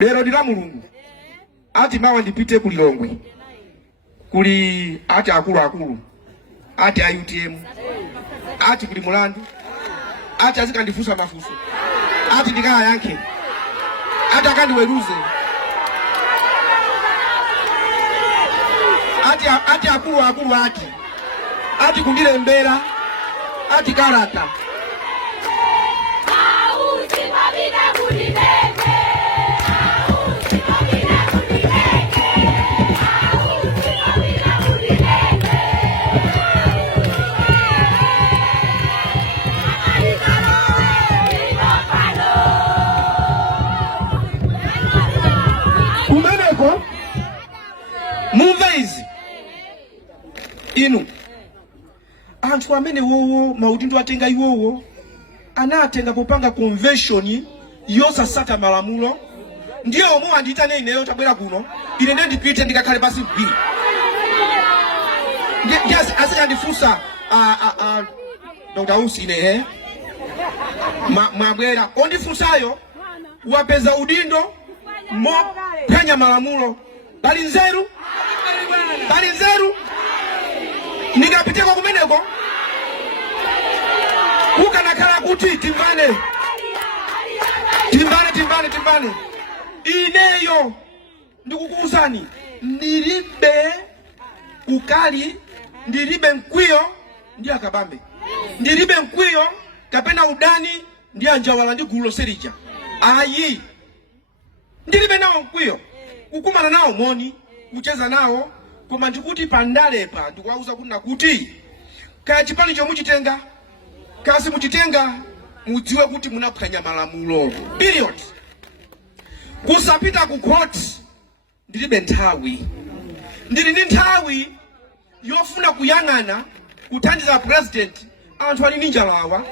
Lero ndila mulungu ati mawa ndipite ku Lilongwe kuli ati akulu ati UTM ati kuli mulandu ati azikandifusa mafuso ati ndikaya yanke ati akandiweruze ati akulu ati kundilembera ati karata kumeneko mumveizi inu anthu amene wowo maudindo atenga iwowo anatenga popanga convention yosasata malamulo ndiyo omwe anditane ineyo tabwera kuno ine ndiye ndipite ndikakhale pasi mbiri yes asikandifusa Dr. Usine mwabwera ondifusayo wapeza udindo mo phwanya malamulo bali nzeru nikapiteko kumeneko ukanakhala kuti timbane ineyo ndikukuuzani ndilibe ukali ndilibe mkwiyo ndi akabambe ndilibe mkwiyo kapena udani ndi anjawala ndi gulu loserija ayi ndilibe nawo mkwiyo kukumana nawo moni kucheza nawo koma ndikuti pandalepa ndikuwauza kuti nakuti kaya chipani chomuchitenga kasi muchitenga mudziwe kuti munaphwanya malamulo period. Kusapita ku court ndilibe nthawi ndili ndi nthawi yofuna kuyang'ana kuthandiza president anthu ali ninja lawa